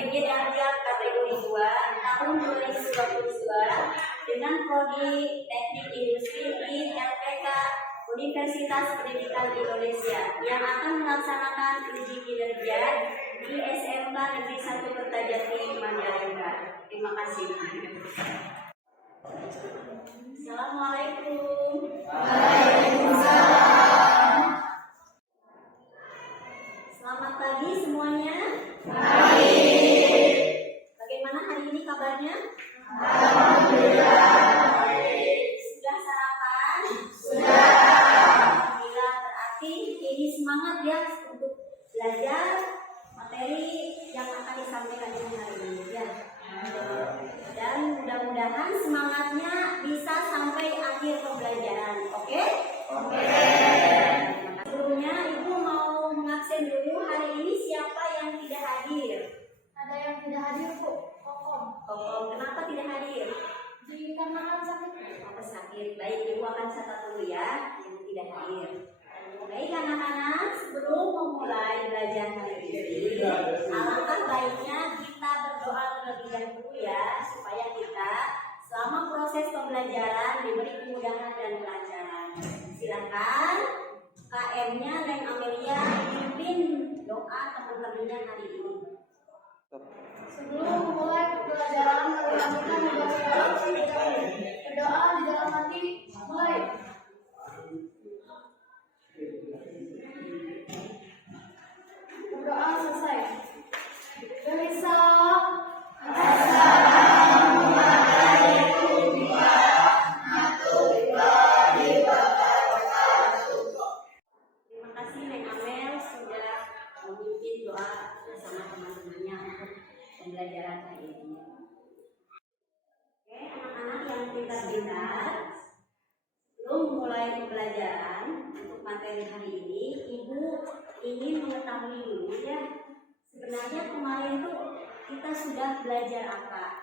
PBB Darjat kategori 2 tahun 2022 dengan prodi Teknik Industri di LPK Universitas Pendidikan Indonesia yang akan melaksanakan uji kinerja di SMK Negeri 1 Kertajati Mandalika. Terima kasih. Assalamualaikum. Waalaikumsalam. Selamat pagi semuanya. Baik. Bagaimana hari ini kabarnya? Alhamdulillah. Sudah sarapan? Sudah. Alhamdulillah, berarti ini semangat ya untuk belajar materi yang akan disampaikan hari ini ya. Dan mudah-mudahan semangatnya bisa sampai akhir pembelajaran. Oke? Oke. Sebelumnya Ibu mau mengabsen dulu hari ini siapa yang tidak hadir? Ada yang tidak hadir, Bu. Kokom. Oh, kenapa tidak hadir? Dikarenakan sakit. Apa sakit? Baik, Ibu akan catat dulu ya yang tidak hadir. Baik anak-anak, sebelum memulai belajar hari ini, alangkah baiknya kita berdoa terlebih dahulu ya, supaya kita selama proses pembelajaran diberi kemudahan dan kelancaran. Silakan KM-nya Neng Amelia pimpin doa teman-temannya hari ini. Sebelum memulai pembelajaran, kita membaca berdoa di dalam hati. Mulai. Berdoa selesai. Berhisab. Assalamualaikum warahmatullahi wabarakatuh. Terima kasih Neng Amel sudah memimpin doa bersama teman-temannya untuk pembelajaran hari ini. Oke, anak-anak yang pintar-pintar, sebelum mulai pembelajaran untuk materi hari ini, Ibu ingin mengetahui dulu ya, sebenarnya kemarin tuh kita sudah belajar apa?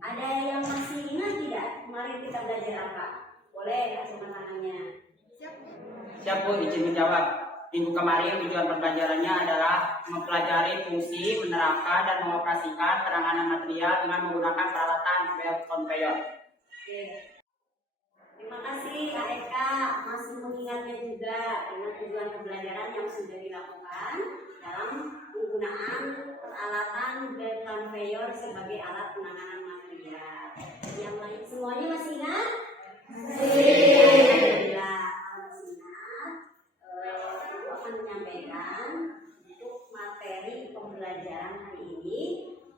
Ada yang masih ingat tidak kemarin kita belajar apa? Boleh kasih tangannya. Siap Bu, izin menjawab. Minggu kemarin tujuan pembelajarannya adalah mempelajari fungsi, menerapkan, dan mengoperasikan penanganan material dengan menggunakan peralatan belt conveyor. Oke. Terima kasih Kak Eka masih mengingatnya juga dengan tujuan pembelajaran yang sudah dilakukan dalam penggunaan peralatan belt conveyor sebagai alat penanganan material. Yang lain semuanya masih ingat? Alhamdulillah, kalau masih ingat, Ibu akan menyampaikan untuk materi pembelajaran hari ini.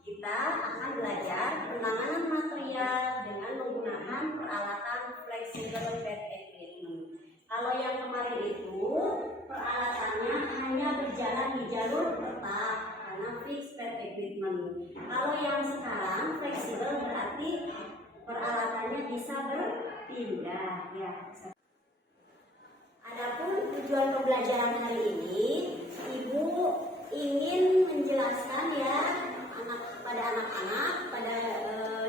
Kita akan belajar penanganan material dengan menggunakan peralatan flexible bed equipment. Kalau yang kemarin itu peralatannya hanya berjalan di jalur tetap karena fixed bed equipment. Kalau yang sekarang fleksibel berarti peralatannya bisa berpindah ya. Adapun tujuan pembelajaran hari ini, Ibu ingin menjelaskan ya pada anak-anak, pada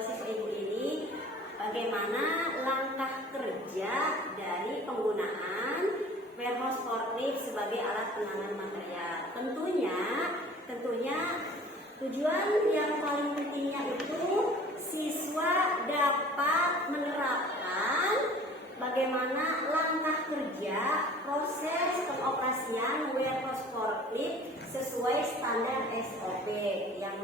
siswa Ibu ini bagaimana langkah kerja dari penggunaan warehouse forklift sebagai alat penanganan material. Tentunya tujuan yang paling pentingnya itu siswa dapat menerapkan bagaimana langkah kerja proses pengoperasian warehouse forklift sesuai standar SOP yang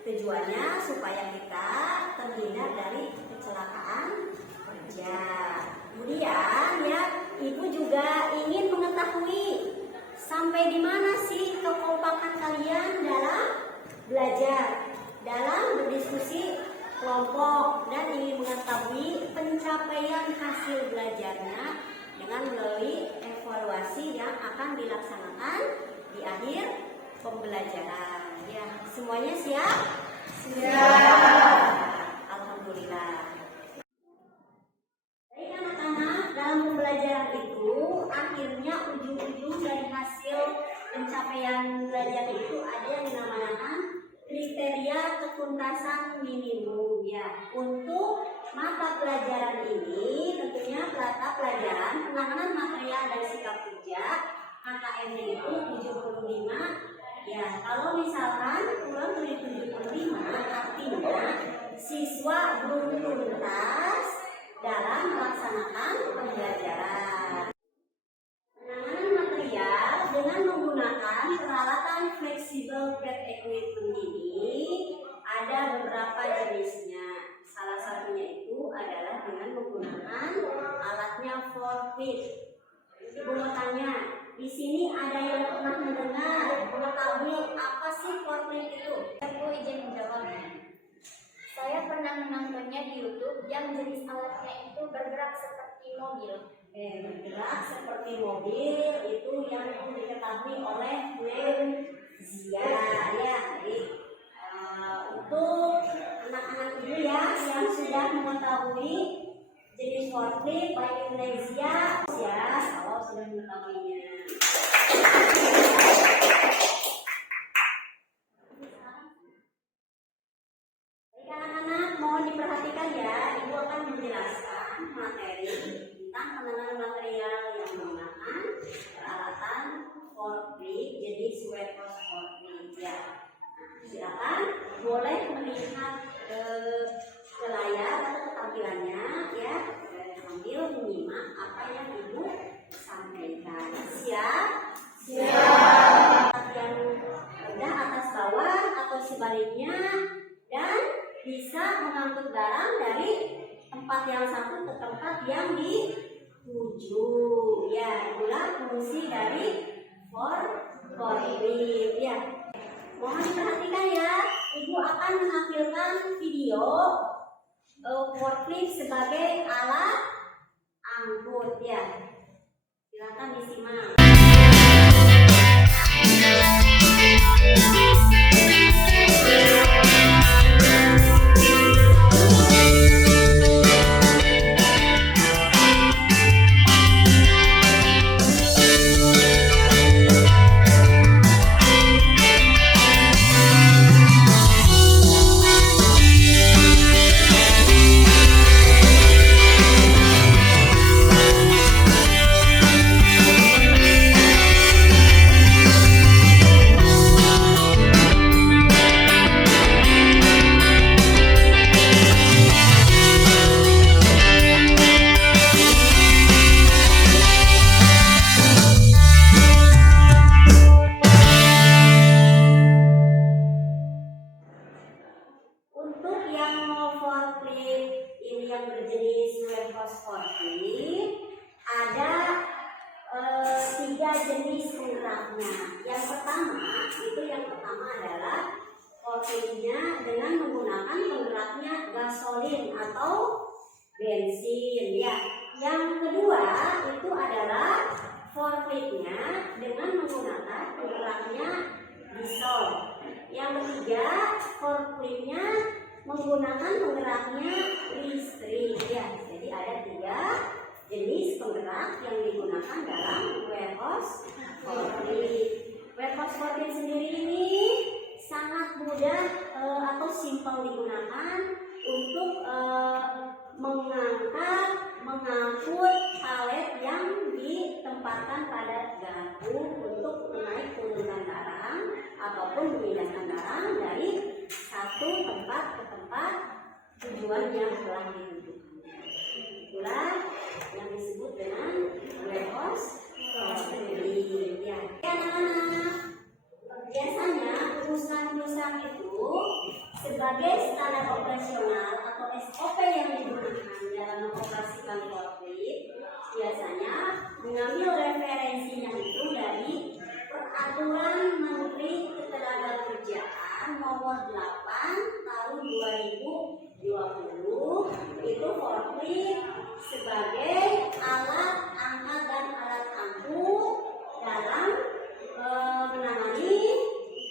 tujuannya supaya kita terhindar dari kecelakaan kerja. Kemudian ya, Ibu juga ingin mengetahui sampai di mana sih kekompakan kalian dalam belajar, dalam berdiskusi kelompok, dan ingin mengetahui pencapaian hasil belajarnya dengan melalui evaluasi yang akan dilaksanakan di akhir pembelajaran. Ya, semuanya siap? Siap. Alhamdulillah. Baik anak-anak, dalam pembelajaran itu akhirnya ujung-ujung dari hasil pencapaian belajar itu ada yang dinamakan kriteria ketuntasan minimum ya. Untuk mata pelajaran ini tentunya mata pelajaran penanganan material dan sikap kerja KKM-nya itu 75 Ya, kalau misalkan kurang dari 75 artinya siswa belum tuntas dalam melaksanakan pembelajaran. Penanganan material dengan menggunakan peralatan fleksibel plate equipment ini ada beberapa jenisnya. Salah satunya itu adalah dengan menggunakan alatnya forklift. Ibu mau tanya, di sini ada yang pernah mendengar, mengetahui apa sih forklift itu? Aku izin menjawab. Saya pernah menontonnya di YouTube yang jenis alatnya itu bergerak seperti mobil. Bergerak seperti mobil itu yang diketahui oleh Zia. Ya, jadi untuk anak-anak ibu ya yang sudah mengetahui jenis forklift baik Indonesia ya, kalau sudah mengetahuinya. Baik anak-anak, mohon diperhatikan ya, ibu akan menjelaskan materi tentang penanganan material yang menggunakan peralatan forklift jenis warehouse forklift ya. Silakan boleh melihat ke layar atau ke tampilannya ya, sambil menyimak apa yang ibu sampaikan. Siap? Siap. Yang rendah atas bawah atau sebaliknya, dan bisa mengangkut barang dari tempat yang satu ke tempat yang dituju. Ya, itulah fungsi dari forklift ya. Mohon diperhatikan ya, ibu akan menampilkan video forklift sebagai alat angkut ya. Silakan disimak. Untuk yang forklift ini yang berjenis warehouse forklift ada 3 jenis penggeraknya. Yang pertama adalah forkliftnya dengan menggunakan penggeraknya gasolin atau bensin ya. Yang kedua itu adalah forkliftnya dengan menggunakan penggeraknya diesel. Yang ketiga, forkliftnya menggunakan penggeraknya listrik ya. Jadi ada 3 jenis penggerak yang digunakan dalam warehouse forklift. Warehouse forklift sendiri ini sangat mudah atau simpel digunakan untuk mengangkut palet yang ditempatkan pada garpu untuk menaik turunkan barang ataupun memindahkan barang dari satu tempat ke tempat tujuan yang telah ditentukan. Itulah yang disebut dengan warehouse forklift ya. Anak-anak, biasanya perusahaan-perusahaan itu sebagai standar operasional atau SOP yang digunakan dalam mengoperasikan forklift biasanya mengambil referensinya itu dari Peraturan Menteri Ketenagakerjaan Nomor 8 Tahun 2020 itu forklift sebagai alat angkat dan alat angkut dalam menangani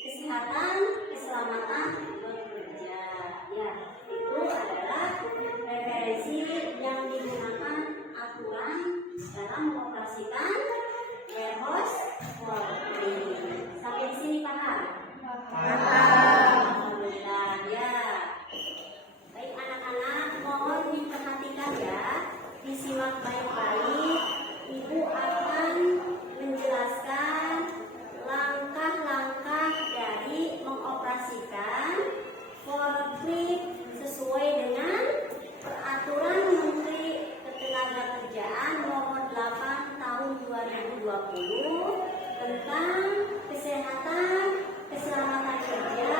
kesehatan keselamatan bekerja ya. Itu adalah referensi yang digunakan aturan dalam mengoperasikan warehouse forklift. Sampai di sini paham? Alhamdulillah ya. Baik anak-anak, mohon diperhatikan ya, disimak baik-baik. Ibu akan menjelaskan langkah-langkah tentang kesehatan keselamatan kerja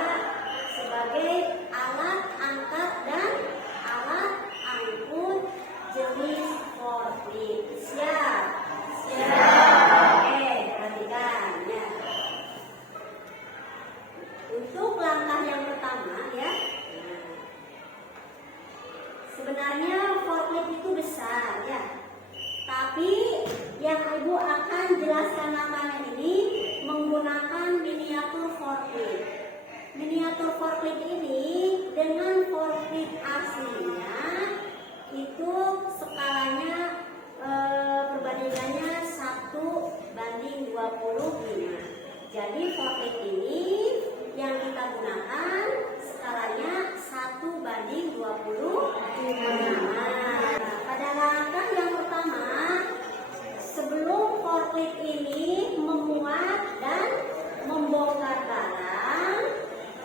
sebagai alat angkat dan alat angkut jenis forklift. Siap? Oke, perhatikan ya. Untuk langkah yang pertama ya. Sebenarnya forklift itu besar ya. Tapi yang Ibu akan jelaskan langkahnya ini menggunakan miniatur forklift. Miniatur forklift ini dengan forklift aslinya itu skalanya perbandingannya 1:25. Jadi forklift ini yang kita gunakan skalanya 1:25. Pada langkah yang pertama, sebelum forklift ini memuat dan membongkar barang,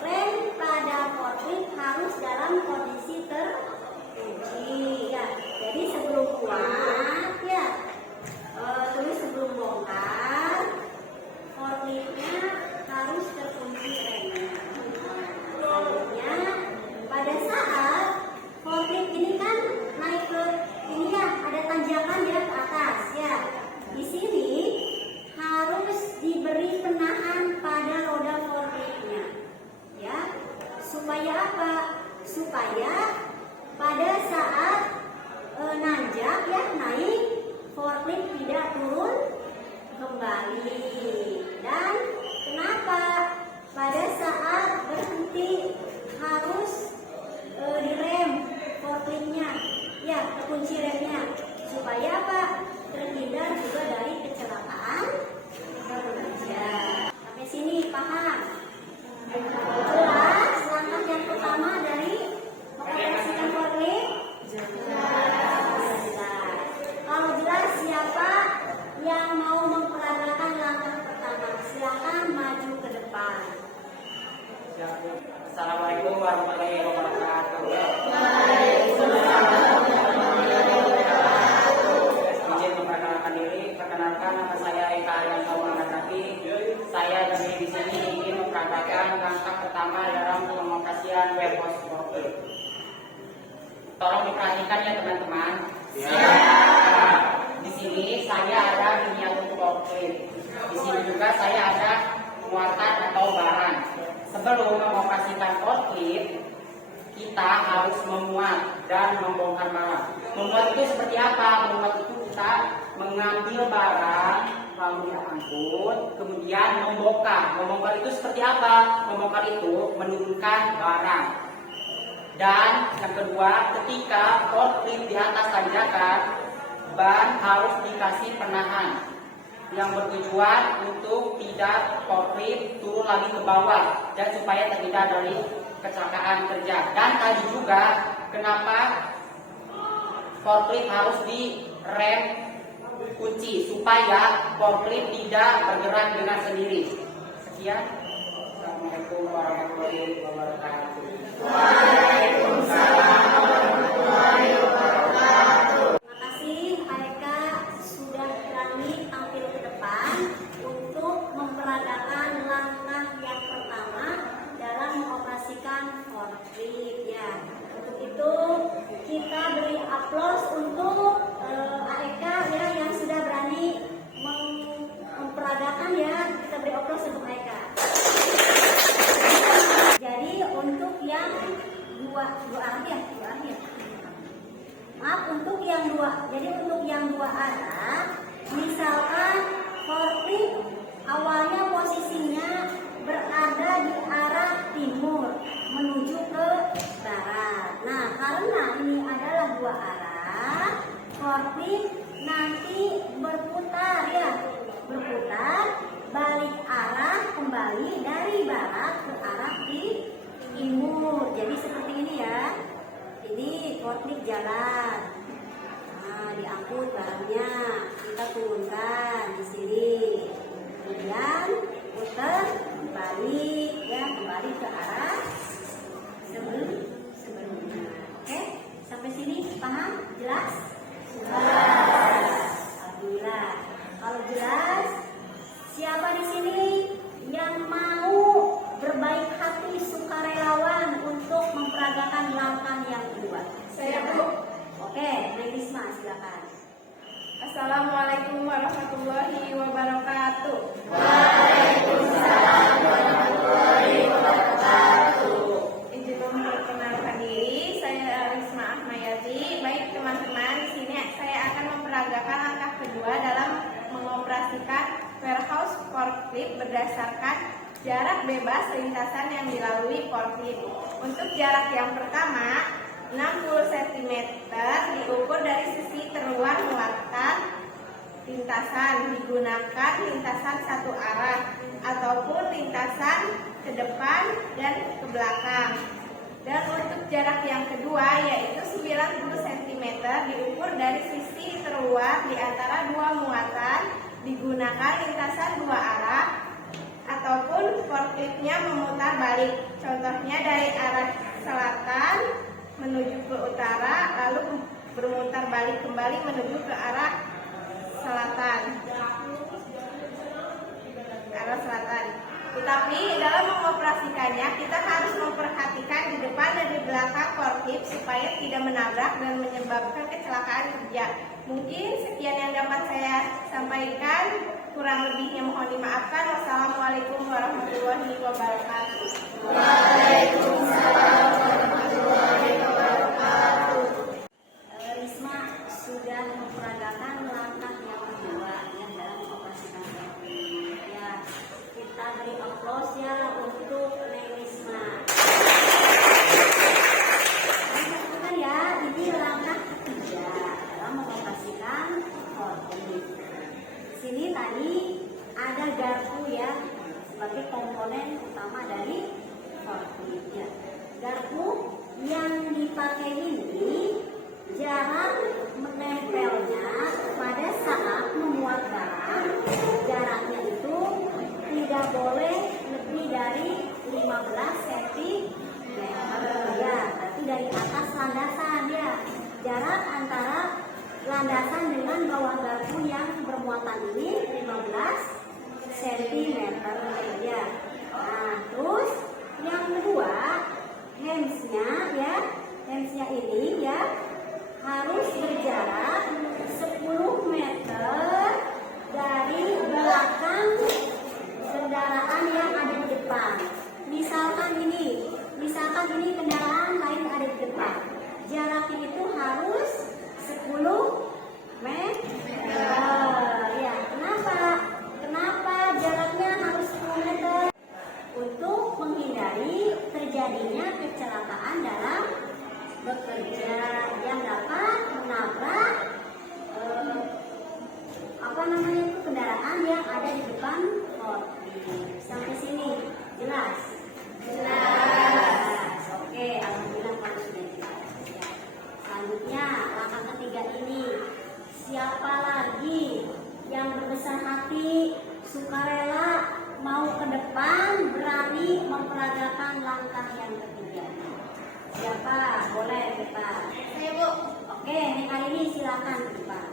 rem pada forklift harus dalam kondisi terkunci ya. Jadi sebelum muat ya, terus sebelum bongkar, forkliftnya harus terkunci remnya. Selanjutnya, pada saat forklift ini kan naik ke ini ya, ada tanjakan dia ke atas ya. Di sini harus diberi penahan pada roda forkliftnya ya. Supaya apa? Supaya pada saat nanjak ya, naik, forklift tidak turun kembali. Dan kenapa pada saat berhenti harus direm forkliftnya ya, terkunci remnya, supaya apa? Terhindar juga dari kecelakaan kerja. Sampai sini paham? Jelas langkah yang pertama dari mengoperasikan forklift? Jelas. Kalau jelas, siapa yang mau memperagakan langkah pertama? Silakan maju ke depan. Assalamualaikum warahmatullahi wabarakatuh. Izin memperkenalkan diri. Perkenalkan, nama saya Eka Arianto Muhammad Rafi. Saya di sini ingin memperagakan langkah pertama dalam pengoperasian warehouse forklift. Tolong diperhatikan ya teman-teman. Di sini saya ada miniatur forklift. Di sini juga saya ada muatan atau barang. Sebelum mengoperasikan forklift, kita harus memuat dan membongkar barang. Memuat itu seperti apa? Memuat itu kita mengambil barang lalu diangkut, kemudian membongkar. Membongkar itu seperti apa? Membongkar itu menurunkan barang. Dan yang kedua, ketika forklift di atas tanjakan, ban harus dikasih penahan yang bertujuan untuk tidak forklift turun lagi ke bawah dan supaya terhindar dari kecelakaan kerja. Dan tadi juga kenapa forklift harus direm kunci supaya forklift tidak bergerak dengan sendiri. Sekian. Assalamualaikum warahmatullahi wabarakatuh. Waalaikumsalam warahmatullahi wabarakatuh. Terima kasih Aika sudah berani tampil ke depan untuk memperagakan langkah yang pertama dalam mengoperasikan forklift ya. Untuk itu kita beri aplaus untuk Aika ya yang sudah berani memperagakan ya. Kita beri aplaus untuk Aika. Jadi untuk yang dua arah ya, maaf, untuk yang dua. Jadi untuk yang dua arah, misalkan forklift awalnya posisinya berada di arah timur menuju ke barat. Nah, karena ini adalah dua arah, forklift nanti berputar ya, balik arah kembali dari barat ke arah timur. Jadi seperti ini ya. Ini forklift jalan. Nah, diangkut barangnya, kita turunkan di sini. Kemudian putar balik ya, kembali ke arah sebelumnya. Oke, sampai sini paham? Jelas? Jelas. Alhamdulillah. Kalau jelas, Siapa di sini yang mau berbaik hati sukarelawan untuk memperagakan langkah yang kedua? Saya, Bu. Oke, Neng Risma silakan. Assalamualaikum warahmatullahi wabarakatuh. Izin memperkenalkan diri, saya Risma Ahmayati. Baik teman-teman, di sini saya akan memperagakan langkah kedua dalam mengoperasikan warehouse forklift berdasarkan jarak bebas lintasan yang dilalui forklift. Untuk jarak yang pertama, 60 cm diukur dari sisi terluar muatan lintasan, digunakan lintasan satu arah ataupun lintasan ke depan dan ke belakang. Dan untuk jarak yang kedua yaitu 90 cm diukur dari sisi terluar di antara dua muatan, digunakan lintasan dua arah ataupun forkliftnya memutar balik. Contohnya dari arah selatan menuju ke utara lalu bermutar balik kembali menuju ke arah selatan. Tetapi dalam mengoperasikannya kita harus memperhatikan di depan dan di belakang forklift supaya tidak menabrak dan menyebabkan kecelakaan kerja. Mungkin sekian yang dapat saya sampaikan, kurang lebihnya mohon dimaafkan. Wassalamualaikum warahmatullahi wabarakatuh. Waalaikumsalam warahmatullahi wabarakatuh. Risma sudah memperagakan langkah yang kedua yang dalam mengoperasikan forklift. Ya, kita beri aplaus ya untuk Neng Risma. Lanjutkan ya, ini langkah ketiga dalam mengoperasikan forklift. Sini tadi ada garpu ya sebagai komponen utama dari forklift ya. Garpu yang dipakai ini jarak menempelnya pada saat memuat barang, jaraknya itu tidak boleh lebih dari 15 cm ya, berarti dari atas landasan ya. Jarak antara landasan dengan bawah garpu yang bermuatan ini 15 cm ya. Nah, terus yang kedua, hemsnya ya, hemsnya ini ya harus berjarak 10 meter dari belakang kendaraan yang ada di depan. Misalkan ini kendaraan lain ada di depan. Jaraknya itu harus 10 meter. Ya, kenapa jaraknya harus 10 meter? Untuk menghindari terjadinya kecelakaan dalam bekerja yang dapat menabrak kendaraan yang ada di depan forklift. Sampai sini jelas? Jelas. Oke, alhamdulillah kalau sudah jelas. Ya. Selanjutnya langkah ketiga ini, siapa lagi yang berbesar hati, sukarela mau ke depan, berani memperagakan langkah yang ketiga? Siapa? Boleh kita. Saya, Bu. Oke, nih kali ini silakan Pak.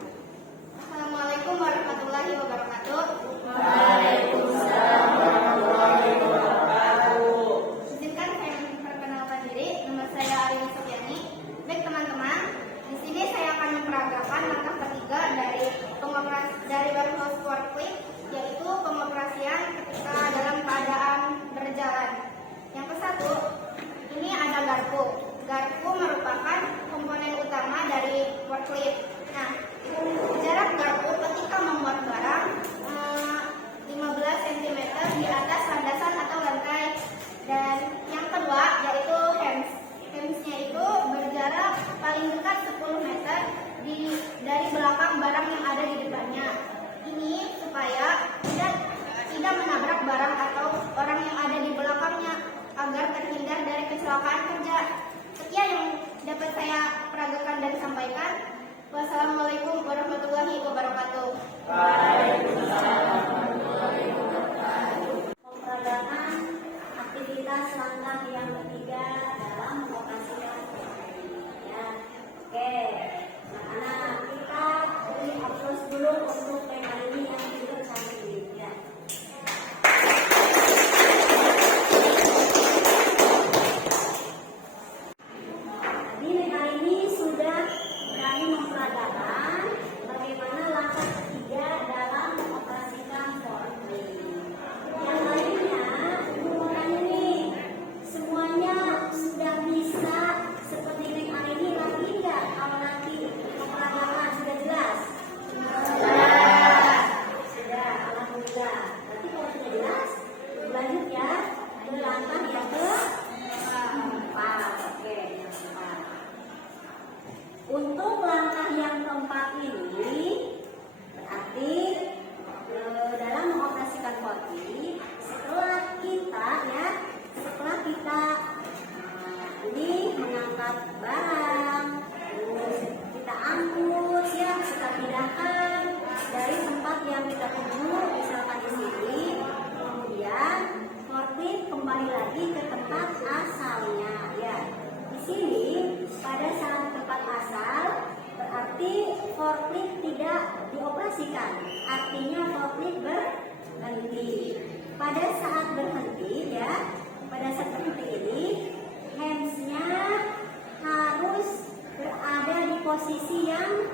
Assalamualaikum warahmatullahi wabarakatuh. Waalaikumsalam warahmatullahi wabarakatuh. Izinkan saya memperkenalkan diri. Nama saya Arina Sofiani. Baik teman-teman, di sini saya akan memperagakan langkah ketiga dari warehouse forklift, yaitu pengoperasian ketika dalam keadaan berjalan. Yang ke satu, ini ada garpu. Garpu merupakan komponen utama dari forklift. Nah, jarak garpu ketika memuat barang 15 cm di atas landasan atau lantai. Dan yang kedua yaitu hems. Hemsnya itu berjarak paling dekat 10 meter dari belakang barang yang ada di depannya. Ini supaya tidak menabrak barang atau orang yang ada di belakangnya agar terhindar dari kecelakaan kerja. Sekian yang dapat saya peragakan dan sampaikan. Wassalamualaikum warahmatullahi wabarakatuh. Waalaikumsalam. Memperagakan aktivitas langkah yang ketiga dalam mengoperasikan forklift. Ya, oke. Anak-anak kita beri aplaus dulu untuk tema ini yang sudah kami beri. Ya. Artinya forklift berhenti. Pada saat berhenti ya, pada saat berhenti ini hands-nya harus berada di posisi yang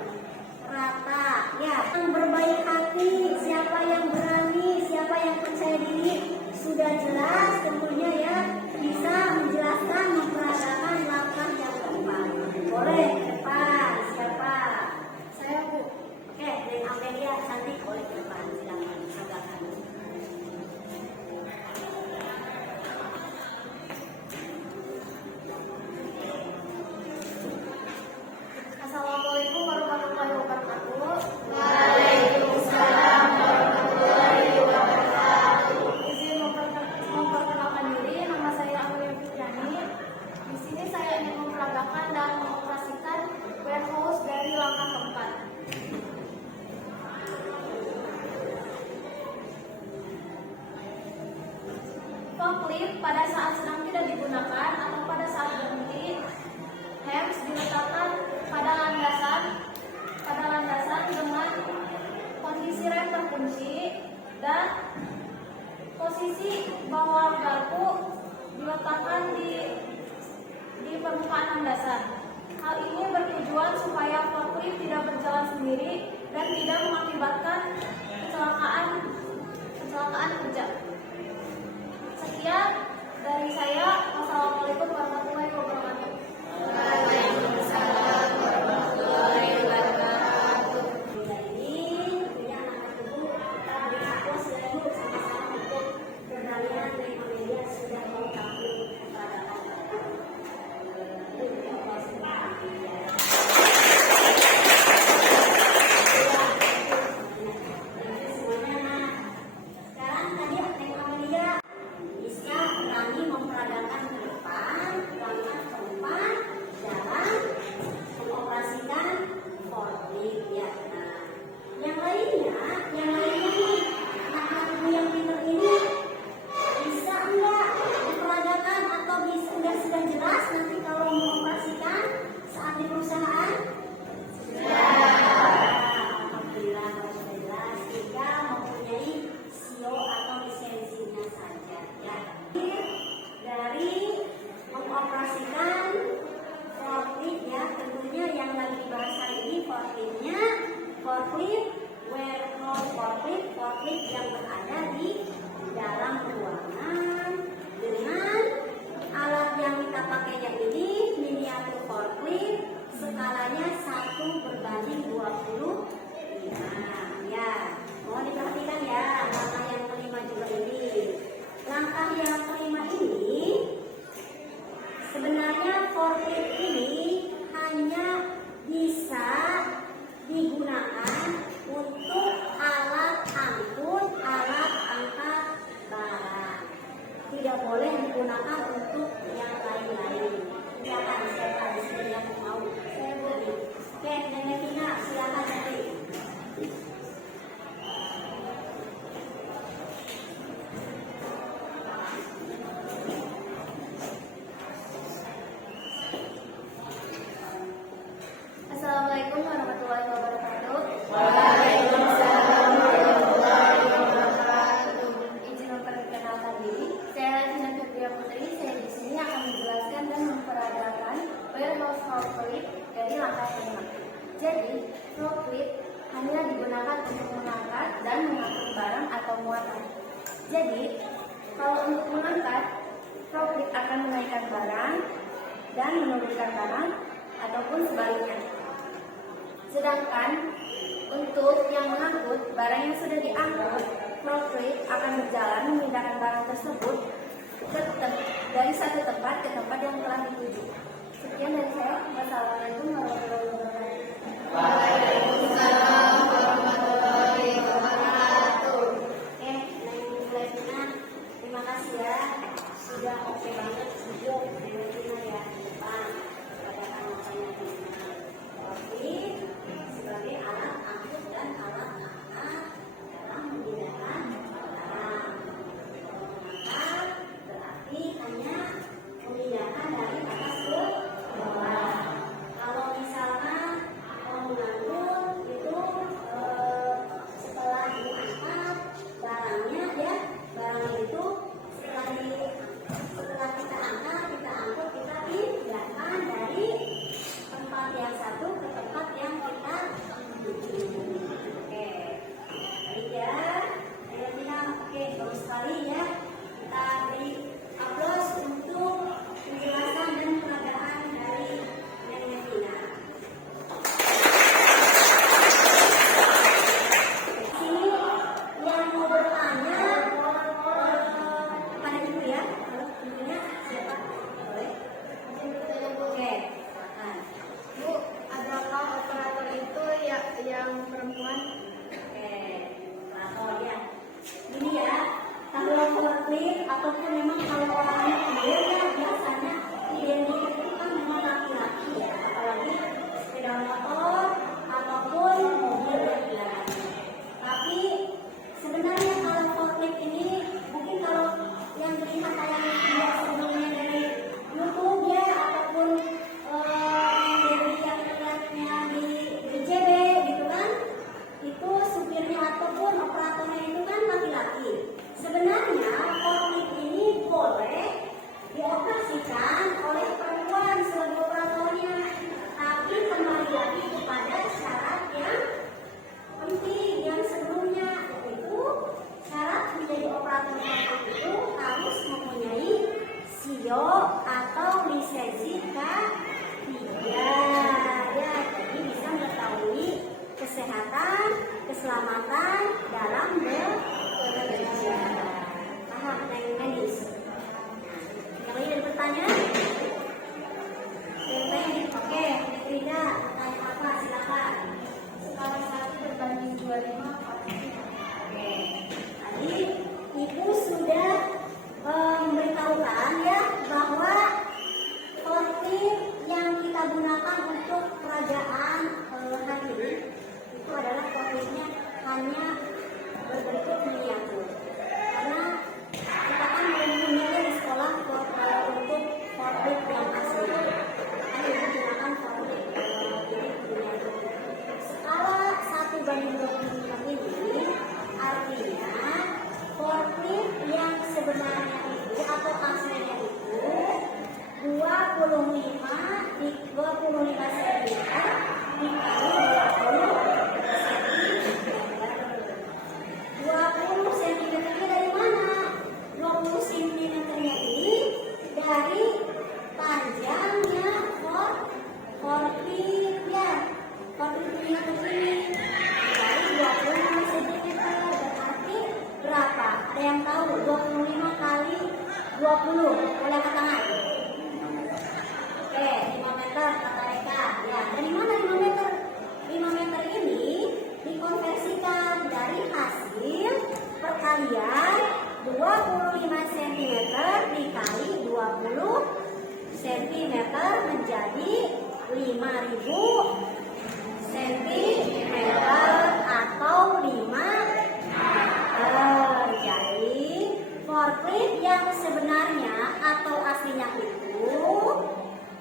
rata ya. Yang berbaik hati, siapa yang berani, siapa yang percaya diri, sudah jelas tentunya ya, bisa menjelaskan, memperagakan langkah yang keempat. Boleh ke depan, siapa? Saya Bu. Oke, dan Amelia cantik, boleh ke depan, silakan peragakan. Assalamualaikum warahmatullahi wabarakatuh. Waalaikumsalam warahmatullahi wabarakatuh. Izin memperkenalkan diri, nama saya Amelia Fitriani. Di sini saya ingin memperagakan dan mengoperasikan warehouse dari langkah keempat. Forklift pada saat sedang tidak digunakan atau pada saat berhenti, hands diletakkan pada landasan dengan kondisi rem terkunci dan posisi bawah garpu diletakkan di permukaan landasan. Hal ini bertujuan supaya forklift tidak berjalan sendiri dan tidak mengakibatkan kecelakaan kerja. Sekian dari saya. Wassalamualaikum warahmatullahi wabarakatuh. Waalaikumsalam warahmatullahi wabarakatuh. Jadi tentunya anak-anak ibu kita berakus ya yuk sama-sama untuk perdamaian dari Amelia sudah melengkapi peradaban. Sekarang tadi Amelia bisa berani memperagakan ke depan langkah keempat dalam mengoperasikan forklift ya. Nah, yang lainnya nih anak-anak ibu yang pintar ini bisa enggak diperagakan atau bisa enggak sudah jelas nanti kalau mengoperasikan saat di perusahaan? Alhamdulillah sudah jelas. Tinggal mempunyai SIO atau lisensinya saja ya. Dari mengoperasikan forklift ya, tentunya yang lagi dibahas hari ini forkliftnya forklift warehouse forklift yang berada di dalam ruangan dengan alat yang kita pakainya ini miniatur forklift skalanya 1/25 ya. Mohon diperhatikan ya langkah yang kelima juga ini. Langkah yang kelima ini sebenarnya forklift ini hanya bisa digunakan untuk alat angkut, alat angkat barang. Tidak boleh digunakan untuk yang lain-lain. Silakan siapa di sini yang mau? Saya beri. Oke, Nenek Tina, silakan cari. Assalamualaikum warahmatullahi wabarakatuh. Waalaikumsalam warahmatullahi wabarakatuh. Izin memperkenalkan diri, saya Lina Fitria Putri. Saya di sini akan menjelaskan dan memperagakan warehouse forklift dari langkah kelima. Jadi, forklift hanya digunakan untuk mengangkat dan mengangkut barang atau muatan. Jadi, kalau untuk mengangkat, forklift akan menaikkan barang dan menurunkan barang ataupun sebaliknya. Sedangkan untuk yang mengangkut barang yang sudah diangkut, forklift akan berjalan memindahkan barang tersebut dari satu tempat ke tempat yang telah dituju. Sekian dari saya. Wassalamualaikum warahmatullahi wabarakatuh. Waalaikumsalam warahmatullahi wabarakatuh. Oke, Neng Tina, terima kasih ya. Sudah oke banget sejauh Neng Tina ya di depan. Peradakan makanya forklift sebagai alat angkut dan alat angkat dalam memindahkan barang. Mengangkat berarti hanya memindahkan dari atas ke bawah. Kalau misalnya mau mengangkut ataupun memang kalau orangnya kecil ya biasanya identik itu kan memang laki-laki ya, apalagi sepeda motor ataupun mobil ya bilangnya. Tapi sebenarnya kalau forklift ini mungkin kalau yang dilihat tayangan sebelumnya dari YouTube ya ataupun dari yang lihatnya di JB gitu kan, itu supirnya ataupun operatornya itu kan laki-laki. Sebenarnya forklift ini boleh dioperasikan oleh perempuan sebagai operatornya, tapi kembali lagi kepada syarat yang penting yang sebelumnya, yaitu syarat menjadi operator forklift itu harus mempunyai SIO atau lisensi K3 ya, jadi bisa mengetahui kesehatan, keselamatan dalam bekerja. Paham yang medis? Yang lain ada pertanyaan? Yang lain? Oke, tidak. Tanya apa? Silakan. Skala 1 berbanding 25. Oke, tadi Ibu sudah memberitahukan ya bahwa forklift yang kita gunakan untuk kerajaan hari ini itu adalah forkliftnya hanya berbentuk miniatur, karena kita kan belum punya di sekolah untuk forklift yang asli, kan Ibu gunakan forklift jadi miniatur. Skala 1:25 ini artinya forklift yang sebenarnya itu atau aslinya itu 25 cm dikali 20 cm dari mana? 20 cm ini dari panjangnya forklift ya, forklift miniatur ini dari 25 cm. Berarti berapa? Ada yang tahu? 25 kali 20, boleh angkat tangan. Oke, 5 meter kata Reka. Ya, dari mana 5 meter? 5 meter ini dikonversikan dari hasil perkalian 25 cm dikali 20 cm menjadi 5.000 cm atau 5 meter. Jadi forklift yang sebenarnya atau aslinya itu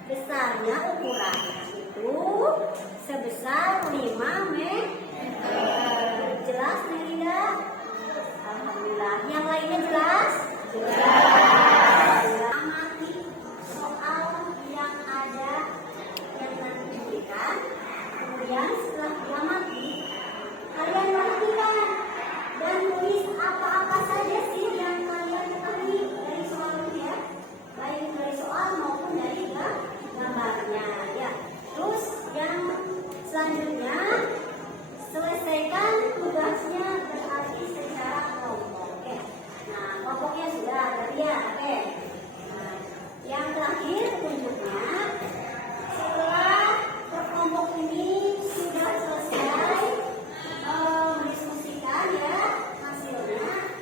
besarnya ukurannya itu sebesar 5 meter. Jelas Melinda? Alhamdulillah. Yang lainnya jelas? Jelas. Amati soal yang ada yang nanti diberikan. Kemudian setelah diamati, kalian perhatikan dan tulis apa-apa saja sih yang kalian ketahui dari soal ini ya, baik dari soal maupun dari gambarnya ya. Terus yang selanjutnya selesaikan tugasnya berarti secara kelompok. Oke. Nah, kelompoknya sudah tadi ya. Oke. Nah, yang terakhir tunjuknya setelah berkelompok ini sudah selesai mendiskusikan ya hasilnya.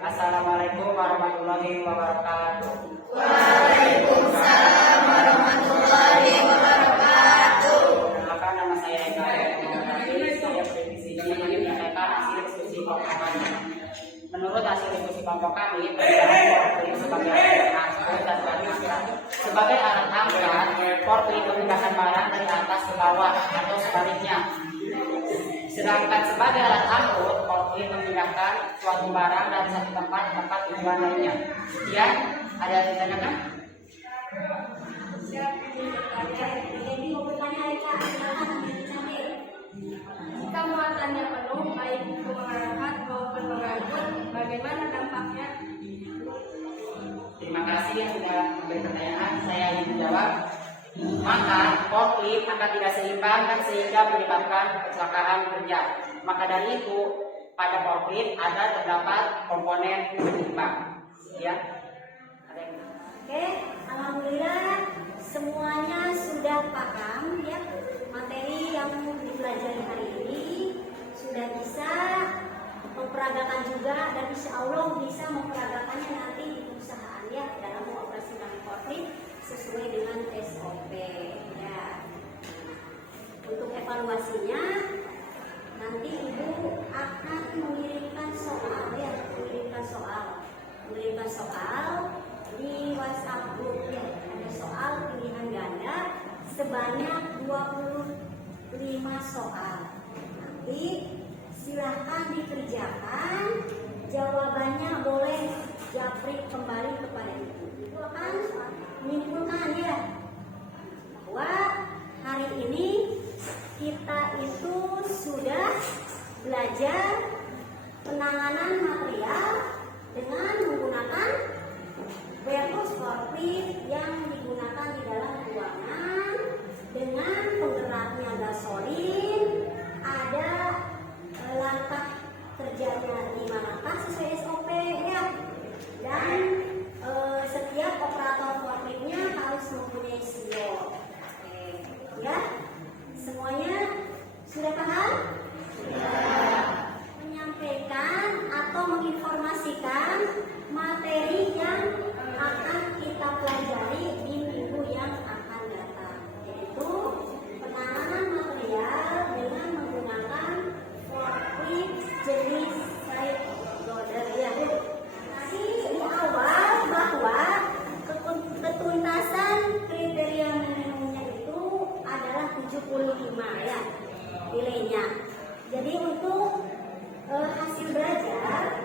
Assalamualaikum warahmatullahi wabarakatuh. Waalaikumsalam warahmatullahi wabarakatuh. Perkenalkan, nama saya Eka. Saya prediksi ini menyampaikan hasil diskusi kelompok kami. Menurut hasil diskusi kelompok kami, forklift sebagai alat angkut dan sebagai alat angkat, forklift memindahkan barang dari atas ke bawah atau sebaliknya. Sedangkan sebagai alat angkut, forklift memindahkan suatu barang dari satu tempat ke tempat tujuan lainnya. Sekian, ada yang ditanyakan? Jadi mau bertanya Eka, silakan dicapai. Jika muatannya penuh, baik itu mengangkat maupun mengangkut, bagaimana dampaknya? Terima kasih yang sudah memberi pertanyaan. Saya ingin menjawab. Maka forklift akan tidak seimbang dan sehingga menyebabkan kecelakaan kerja. Maka dari itu pada forklift terdapat komponen penyeimbang. Ya. Oke, alhamdulillah semuanya sudah paham ya materi yang dipelajari hari ini, sudah bisa memperagakan juga dan insya Allah bisa memperagakannya nanti di perusahaan ya dalam mengoperasikan forklift sesuai dengan SOP ya. Untuk evaluasinya nanti Ibu akan mengirimkan soal ya, mengirimkan soal di WhatsApp group ya. Ada soal pilihan ganda sebanyak 25 soal. Nanti silahkan dikerjakan, jawabannya boleh japri kembali kepada Ibu. Ibu akan menyimpulkan ya bahwa hari ini kita itu sudah belajar penanganan material dengan menggunakan warehouse forklift yang digunakan di dalam ruangan dengan penggeraknya gasolin, ada langkah kerjanya 5 langkah sesuai SOP ya, dan setiap operator forkliftnya harus mempunyai CEO. Oke, ya, semuanya sudah paham? Sudah. Menyampaikan atau menginformasikan materi yang akan kita pelajari di minggu yang akan datang, yaitu penanganan material dengan menggunakan forklift jenis side loader ya. Tadi di awal bahwa ketuntasan kriteria minimumnya itu adalah 75 ya nilainya. Jadi untuk hasil belajar